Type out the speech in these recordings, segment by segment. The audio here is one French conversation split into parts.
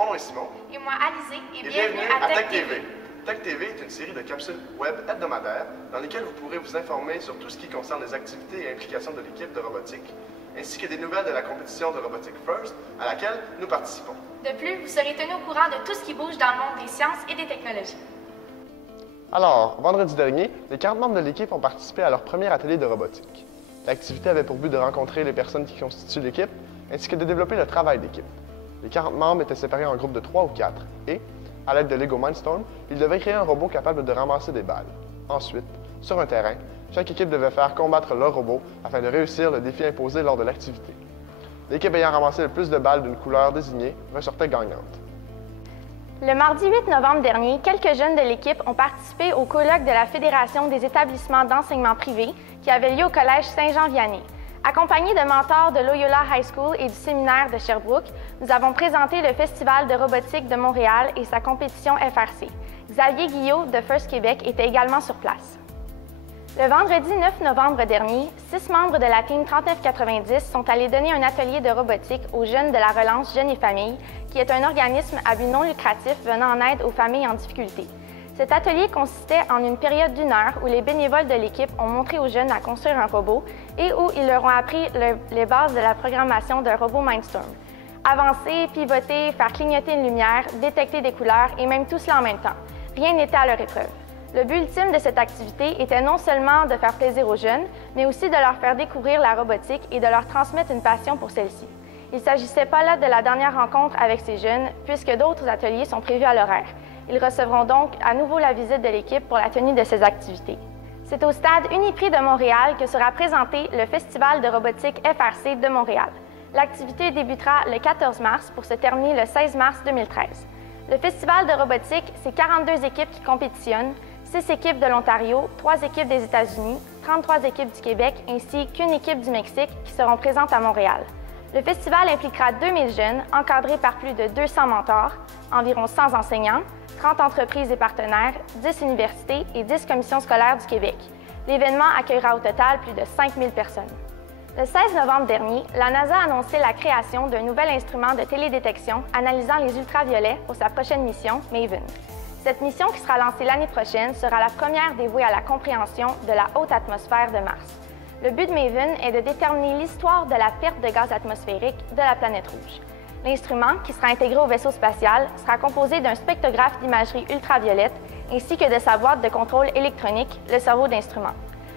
Mon nom est Simon. Et moi, Alizée, et bienvenue à Tech TV. Tech TV est une série de capsules web hebdomadaires dans lesquelles vous pourrez vous informer sur tout ce qui concerne les activités et implications de l'équipe de robotique, ainsi que des nouvelles de la compétition de Robotic First à laquelle nous participons. De plus, vous serez tenu au courant de tout ce qui bouge dans le monde des sciences et des technologies. Alors, vendredi dernier, les 40 membres de l'équipe ont participé à leur premier atelier de robotique. L'activité avait pour but de rencontrer les personnes qui constituent l'équipe, ainsi que de développer le travail d'équipe. Les 40 membres étaient séparés en groupes de 3 ou 4 et, à l'aide de Lego Mindstorm, ils devaient créer un robot capable de ramasser des balles. Ensuite, sur un terrain, chaque équipe devait faire combattre leur robot afin de réussir le défi imposé lors de l'activité. L'équipe ayant ramassé le plus de balles d'une couleur désignée ressortait gagnante. Le mardi 8 novembre dernier, quelques jeunes de l'équipe ont participé au colloque de la Fédération des établissements d'enseignement privé qui avait lieu au Collège Saint-Jean-Vianney. Accompagnés de mentors de Loyola High School et du séminaire de Sherbrooke, nous avons présenté le Festival de robotique de Montréal et sa compétition FRC. Xavier Guillot de First Québec était également sur place. Le vendredi 9 novembre dernier, 6 membres de la team 3990 sont allés donner un atelier de robotique aux jeunes de la relance Jeunes et Familles, qui est un organisme à but non lucratif venant en aide aux familles en difficulté. Cet atelier consistait en une période d'1 heure où les bénévoles de l'équipe ont montré aux jeunes à construire un robot et où ils leur ont appris les bases de la programmation d'un robot Mindstorm. Avancer, pivoter, faire clignoter une lumière, détecter des couleurs et même tout cela en même temps. Rien n'était à leur épreuve. Le but ultime de cette activité était non seulement de faire plaisir aux jeunes, mais aussi de leur faire découvrir la robotique et de leur transmettre une passion pour celle-ci. Il ne s'agissait pas là de la dernière rencontre avec ces jeunes, puisque d'autres ateliers sont prévus à l'horaire. Ils recevront donc à nouveau la visite de l'équipe pour la tenue de ces activités. C'est au stade Uniprix de Montréal que sera présenté le Festival de robotique FRC de Montréal. L'activité débutera le 14 mars pour se terminer le 16 mars 2013. Le Festival de robotique, c'est 42 équipes qui compétitionnent, 6 équipes de l'Ontario, 3 équipes des États-Unis, 33 équipes du Québec ainsi qu'une équipe du Mexique qui seront présentes à Montréal. Le festival impliquera 2000 jeunes encadrés par plus de 200 mentors, environ 100 enseignants, 30 entreprises et partenaires, 10 universités et 10 commissions scolaires du Québec. L'événement accueillera au total plus de 5000 personnes. Le 16 novembre dernier, la NASA a annoncé la création d'un nouvel instrument de télédétection analysant les ultraviolets pour sa prochaine mission, MAVEN. Cette mission, qui sera lancée l'année prochaine, sera la première dévouée à la compréhension de la haute atmosphère de Mars. Le but de MAVEN est de déterminer l'histoire de la perte de gaz atmosphérique de la planète rouge. L'instrument, qui sera intégré au vaisseau spatial, sera composé d'un spectrographe d'imagerie ultraviolette ainsi que de sa boîte de contrôle électronique, le cerveau d'instrument.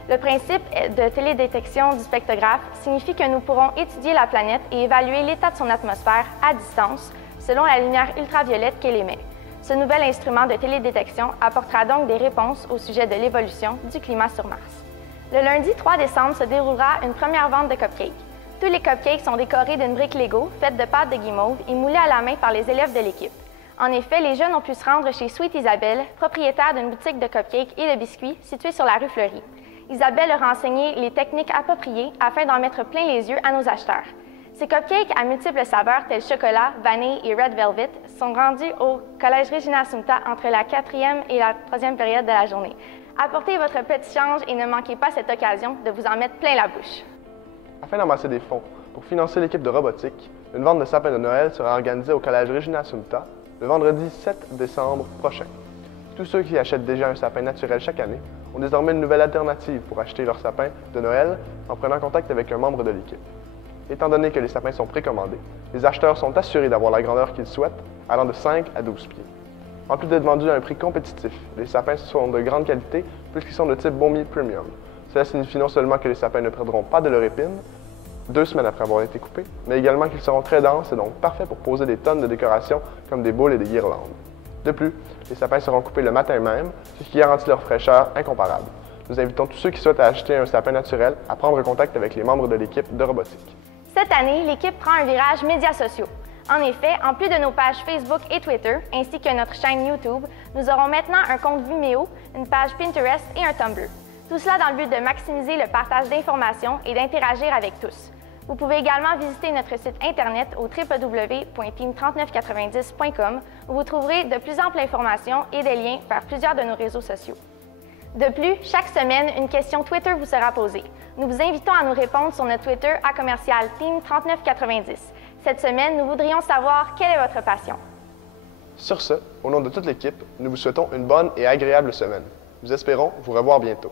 Le principe de télédétection du spectrographe signifie que nous pourrons étudier la planète et évaluer l'état de son atmosphère à distance selon la lumière ultraviolette qu'elle émet. Ce nouvel instrument de télédétection apportera donc des réponses au sujet de l'évolution du climat sur Mars. Le lundi 3 décembre se déroulera une première vente de cupcakes. Tous les cupcakes sont décorés d'une brique Lego faite de pâte de guimauve et moulée à la main par les élèves de l'équipe. En effet, les jeunes ont pu se rendre chez Sweet Isabelle, propriétaire d'une boutique de cupcakes et de biscuits située sur la rue Fleury. Isabelle leur a enseigné les techniques appropriées afin d'en mettre plein les yeux à nos acheteurs. Ces cupcakes à multiples saveurs tels chocolat, vanille et red velvet sont rendus au Collège Regina Assumpta entre la 4e et la 3e période de la journée. Apportez votre petit change et ne manquez pas cette occasion de vous en mettre plein la bouche. Afin d'amasser des fonds pour financer l'équipe de robotique, une vente de sapins de Noël sera organisée au Collège Regina Assumpta le vendredi 7 décembre prochain. Tous ceux qui achètent déjà un sapin naturel chaque année ont désormais une nouvelle alternative pour acheter leur sapin de Noël en prenant contact avec un membre de l'équipe. Étant donné que les sapins sont précommandés, les acheteurs sont assurés d'avoir la grandeur qu'ils souhaitent, allant de 5 à 12 pieds. En plus d'être vendus à un prix compétitif, les sapins sont de grande qualité puisqu'ils sont de type Bomi Premium. Cela signifie non seulement que les sapins ne perdront pas de leur épine 2 semaines après avoir été coupés, mais également qu'ils seront très denses et donc parfaits pour poser des tonnes de décorations comme des boules et des guirlandes. De plus, les sapins seront coupés le matin même, ce qui garantit leur fraîcheur incomparable. Nous invitons tous ceux qui souhaitent acheter un sapin naturel à prendre contact avec les membres de l'équipe de robotique. Cette année, l'équipe prend un virage médias sociaux. En effet, en plus de nos pages Facebook et Twitter, ainsi que notre chaîne YouTube, nous aurons maintenant un compte Vimeo, une page Pinterest et un Tumblr. Tout cela dans le but de maximiser le partage d'informations et d'interagir avec tous. Vous pouvez également visiter notre site Internet au www.team3990.com où vous trouverez de plus amples informations et des liens vers plusieurs de nos réseaux sociaux. De plus, chaque semaine, une question Twitter vous sera posée. Nous vous invitons à nous répondre sur notre Twitter @Team3990. Cette semaine, nous voudrions savoir quelle est votre passion. Sur ce, au nom de toute l'équipe, nous vous souhaitons une bonne et agréable semaine. Nous espérons vous revoir bientôt.